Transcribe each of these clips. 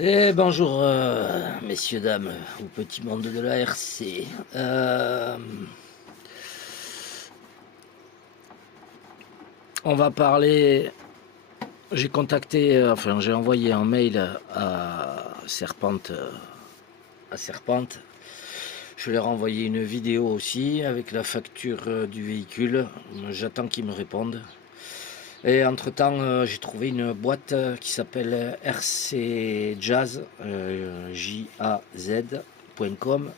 Et bonjour, messieurs, dames, au petit monde de la RC. On va parler. J'ai contacté, enfin, j'ai envoyé un mail à Serpente. À Serpente. Je leur ai envoyé une vidéo aussi avec la facture du véhicule. J'attends qu'ils me répondent. Et entre-temps, j'ai trouvé une boîte qui s'appelle RC Jazz, JAZ.com,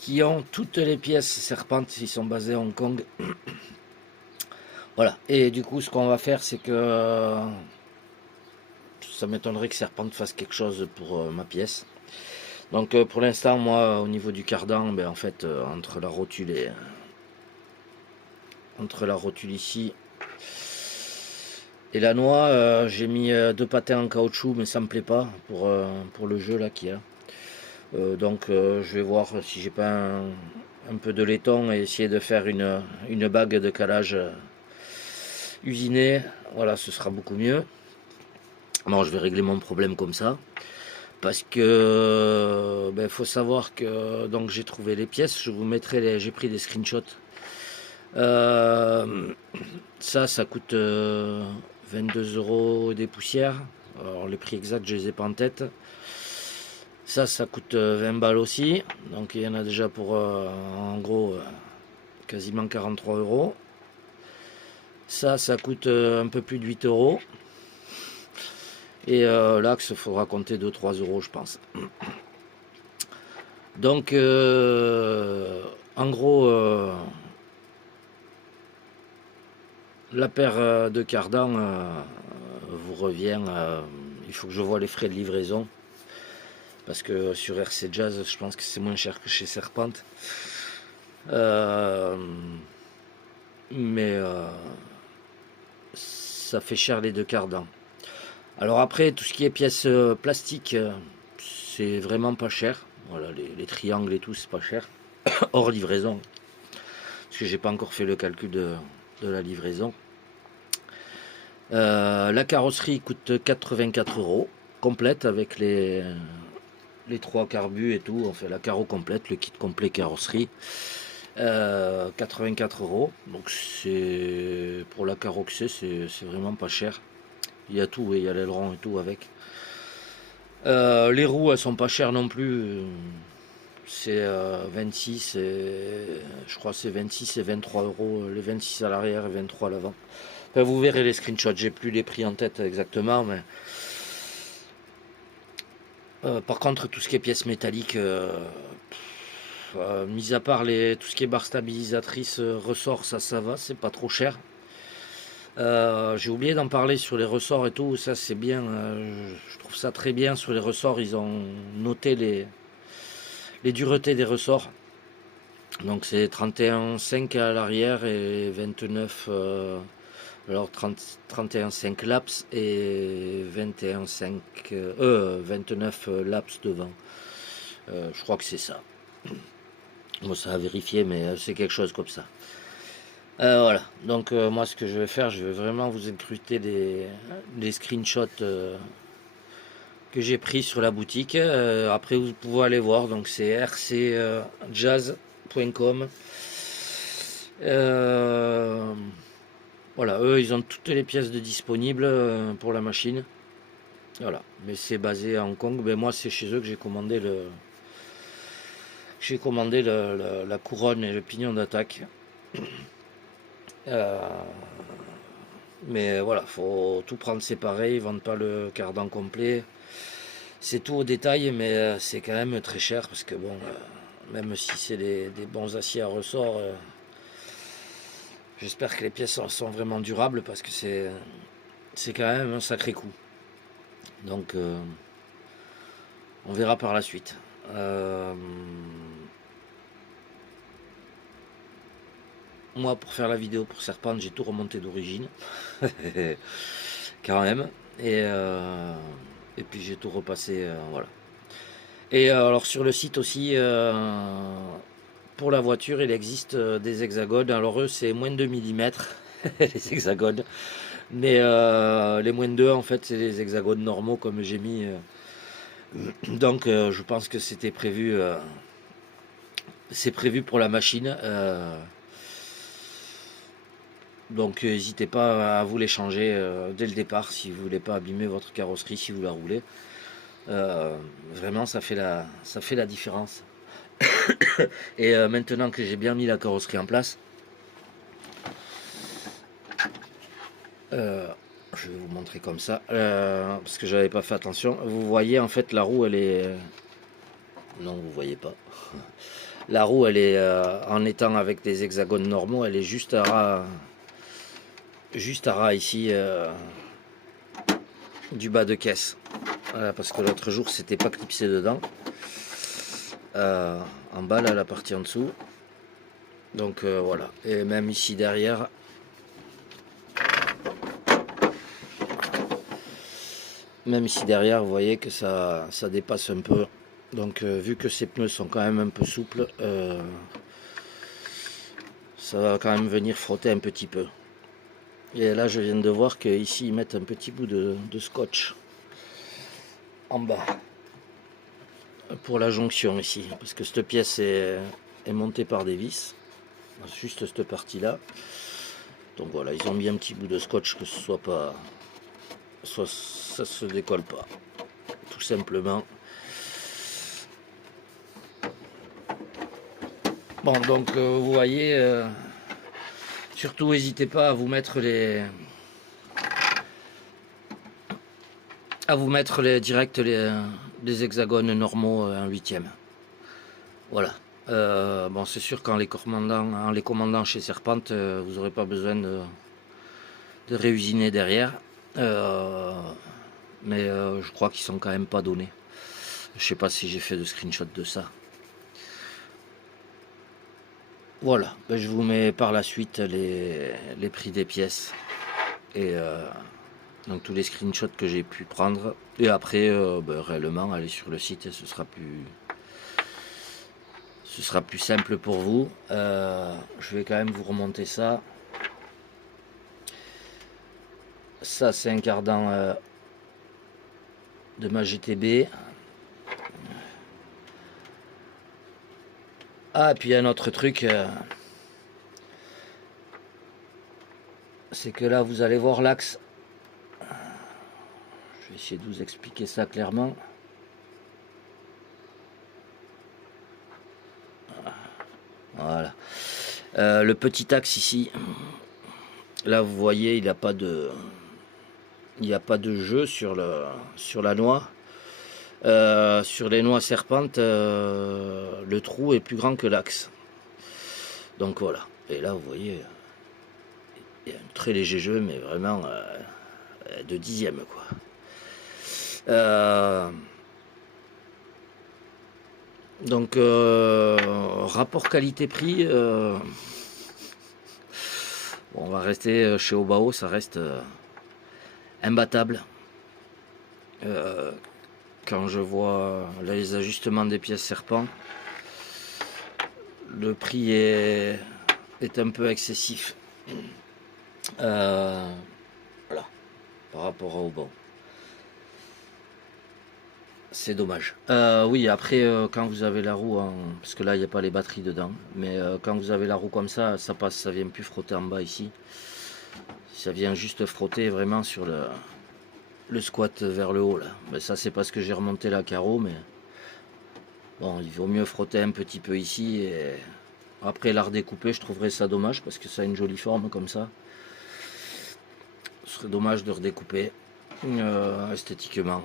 qui ont toutes les pièces Serpente, ils sont basés à Hong Kong. Voilà. Et du coup, ce qu'on va faire, c'est que ça m'étonnerait que Serpente fasse quelque chose pour ma pièce. Donc pour l'instant, moi, au niveau du cardan, ben, en fait, entre la rotule ici et la noix, j'ai mis deux patins en caoutchouc, mais ça me plaît pas pour le jeu là qu'il y a. Donc je vais voir si j'ai pas un peu de laiton et essayer de faire une bague de calage usinée. Voilà, ce sera beaucoup mieux. Bon, je vais régler mon problème comme ça. Parce que ben, faut savoir que donc j'ai trouvé les pièces, je vous mettrai j'ai pris des screenshots. Euh, ça coûte 22 euros des poussières. Alors les prix exacts, je les ai pas en tête. Ça coûte 20 balles aussi. Donc il y en a déjà pour en gros quasiment 43 euros. Ça coûte un peu plus de 8 euros. Et l'axe, il faudra compter 2-3 euros, je pense. Donc, en gros, la paire de cardans vous revient. Il faut que je vois les frais de livraison. Parce que sur RC Jazz, je pense que c'est moins cher que chez Serpente. Mais ça fait cher les deux cardans. Alors après, tout ce qui est pièces plastiques, c'est vraiment pas cher. Voilà, les triangles et tout, c'est pas cher. Hors livraison. Parce que j'ai pas encore fait le calcul de la livraison. La carrosserie coûte 84 euros. Complète avec les trois carbus et tout. On fait la carreau complète, le kit complet carrosserie. 84 euros. Donc c'est pour la carreau que c'est vraiment pas cher. Il y a tout, il y a l'aileron et tout avec. Les roues, elles sont pas chères non plus. C'est 26 et je crois c'est 26 et 23 euros. Les 26 à l'arrière et 23 à l'avant. Enfin, vous verrez les screenshots. J'ai plus les prix en tête exactement, mais par contre tout ce qui est pièces métalliques, mis à part tout ce qui est barre stabilisatrice, ressort, ça va, c'est pas trop cher. J'ai oublié d'en parler sur les ressorts et tout, ça c'est bien, je trouve ça très bien sur les ressorts, ils ont noté les duretés des ressorts. Donc c'est 31,5 à l'arrière et 29, alors 31,5 laps et 29 laps devant. Je crois que c'est ça. Bon, ça a vérifié, mais c'est quelque chose comme ça. Voilà, donc moi ce que je vais faire, je vais vraiment vous incruster des screenshots que j'ai pris sur la boutique. Après vous pouvez aller voir, donc c'est rcjazz.com. Voilà, eux ils ont toutes les pièces de disponibles pour la machine. Voilà, mais c'est basé à Hong Kong. Mais moi c'est chez eux que j'ai commandé la couronne et le pignon d'attaque. Euh, Mais voilà, faut tout prendre séparé, ils vendent pas le cardan complet. C'est tout au détail, mais c'est quand même très cher parce que bon, même si c'est des bons aciers à ressort, j'espère que les pièces sont vraiment durables parce que c'est quand même un sacré coup. Donc on verra par la suite. Moi, pour faire la vidéo pour Serpente, j'ai tout remonté d'origine, quand même, et puis j'ai tout repassé, voilà. Et alors sur le site aussi, pour la voiture, il existe des hexagones. Alors eux, c'est moins de 2 millimètres les hexagones. Mais les moins de 2, en fait, c'est les hexagones normaux, comme j'ai mis. Donc je pense que c'était prévu, c'est prévu pour la machine. Donc n'hésitez pas à vous les changer dès le départ si vous voulez pas abîmer votre carrosserie si vous la roulez. Vraiment ça fait la différence. Et maintenant que j'ai bien mis la carrosserie en place, je vais vous montrer comme ça, parce que j'avais pas fait attention. Vous voyez en fait la roue elle est... Non vous voyez pas. La roue elle est en étant avec des hexagones normaux, elle est juste à ras ici du bas de caisse. Voilà, parce que l'autre jour c'était pas clipsé dedans. En bas là la partie en dessous. Donc voilà. Et même ici derrière. Même ici derrière vous voyez que ça dépasse un peu. Donc vu que ces pneus sont quand même un peu souples, ça va quand même venir frotter un petit peu. Et là je viens de voir qu'ici ils mettent un petit bout de scotch en bas pour la jonction ici, parce que cette pièce est montée par des vis, juste cette partie là. Donc voilà, ils ont mis un petit bout de scotch que ce soit pas, soit ça se décolle pas, tout simplement. Bon donc vous voyez, surtout n'hésitez pas à vous mettre les directs les hexagones normaux en huitième. Voilà. Bon c'est sûr qu'en les commandant chez Serpente, vous n'aurez pas besoin de réusiner derrière. Mais je crois qu'ils sont quand même pas donnés. Je sais pas si j'ai fait de screenshot de ça. Voilà, ben, je vous mets par la suite les prix des pièces et donc tous les screenshots que j'ai pu prendre. Et après, ben, réellement, allez sur le site et ce sera plus simple pour vous. Je vais quand même vous remonter ça. Ça, c'est un cardan de ma GTB. Ah, et puis il y a un autre truc. C'est que là, vous allez voir l'axe. Je vais essayer de vous expliquer ça clairement. Voilà. Le petit axe ici. Là, vous voyez, il n'y a pas de... Il n'y a pas de jeu sur la noix. Sur les noix serpentes, le trou est plus grand que l'axe. Donc voilà. Et là, vous voyez, il y a un très léger jeu, mais vraiment de dixième, quoi. Donc, rapport qualité-prix, bon, on va rester chez Obao, ça reste imbattable. Quand je vois les ajustements des pièces serpent, le prix est un peu excessif. Voilà, par rapport à Obao. C'est dommage. Oui, après, quand vous avez la roue, parce que là, il n'y a pas les batteries dedans, mais quand vous avez la roue comme ça passe, ça vient plus frotter en bas ici. Ça vient juste frotter vraiment sur le squat vers le haut là. Mais ça, c'est parce que j'ai remonté la carreau, mais bon, il vaut mieux frotter un petit peu ici. Et après, la redécouper, je trouverais ça dommage parce que ça a une jolie forme comme ça. Ce serait dommage de redécouper esthétiquement.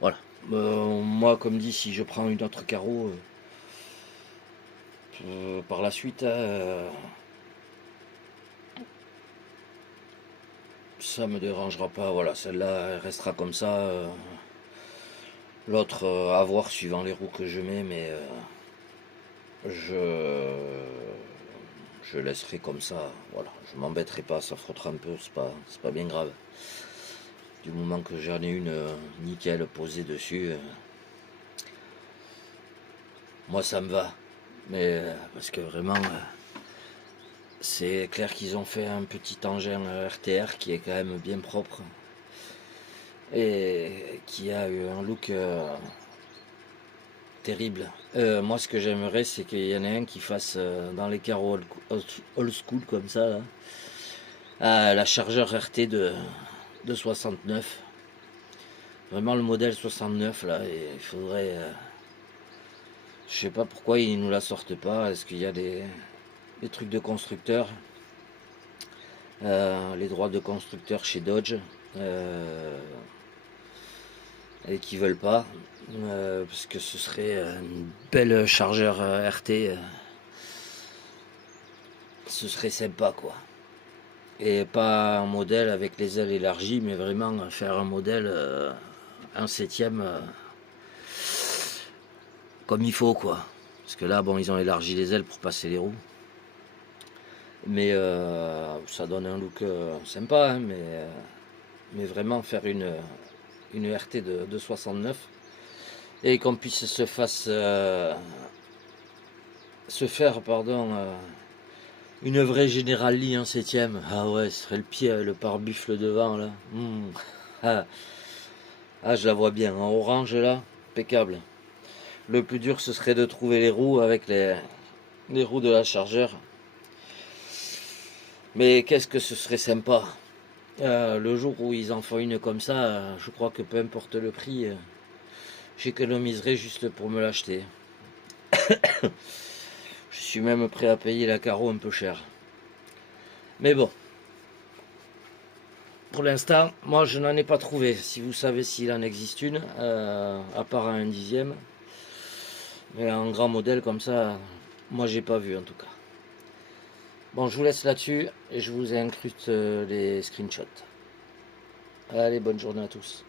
Voilà. Moi, comme dit, si je prends une autre carreau par la suite, ça me dérangera pas. Voilà, celle-là, elle restera comme ça. L'autre, à voir suivant les roues que je mets, mais je laisserai comme ça. Voilà, je m'embêterai pas, ça frottera un peu, c'est pas bien grave. Du moment que j'en ai une nickel posée dessus, moi ça me va. Mais parce que vraiment, c'est clair qu'ils ont fait un petit engin RTR qui est quand même bien propre. et qui a eu un look terrible. Moi, ce que j'aimerais, c'est qu'il y en ait un qui fasse dans les carreaux old school comme ça, là, la chargeur RT de 69. Vraiment le modèle 69 là, et il faudrait. Je sais pas pourquoi ils nous la sortent pas. Est-ce qu'il y a des trucs de constructeurs, les droits de constructeur chez Dodge, et qui veulent pas, parce que ce serait une belle chargeur RT, ce serait sympa quoi. Et pas un modèle avec les ailes élargies, mais vraiment faire un modèle un septième comme il faut quoi. Parce que là bon ils ont élargi les ailes pour passer les roues. Mais ça donne un look sympa, hein, mais vraiment faire une RT de 69 et qu'on puisse se faire une vraie General Lee en septième. Ah ouais, ce serait le pied, le pare-buffle devant là. Ah, je la vois bien en orange là, impeccable. Le plus dur ce serait de trouver les roues avec les roues de la chargeur. Mais qu'est-ce que ce serait sympa. Le jour où ils en font une comme ça, je crois que peu importe le prix, j'économiserai juste pour me l'acheter. Je suis même prêt à payer la carreau un peu cher. Mais bon, pour l'instant, moi je n'en ai pas trouvé. Si vous savez s'il en existe une, à part un dixième, mais un grand modèle comme ça, moi j'ai pas vu en tout cas. Bon, je vous laisse là-dessus et je vous incruste les screenshots. Allez, bonne journée à tous.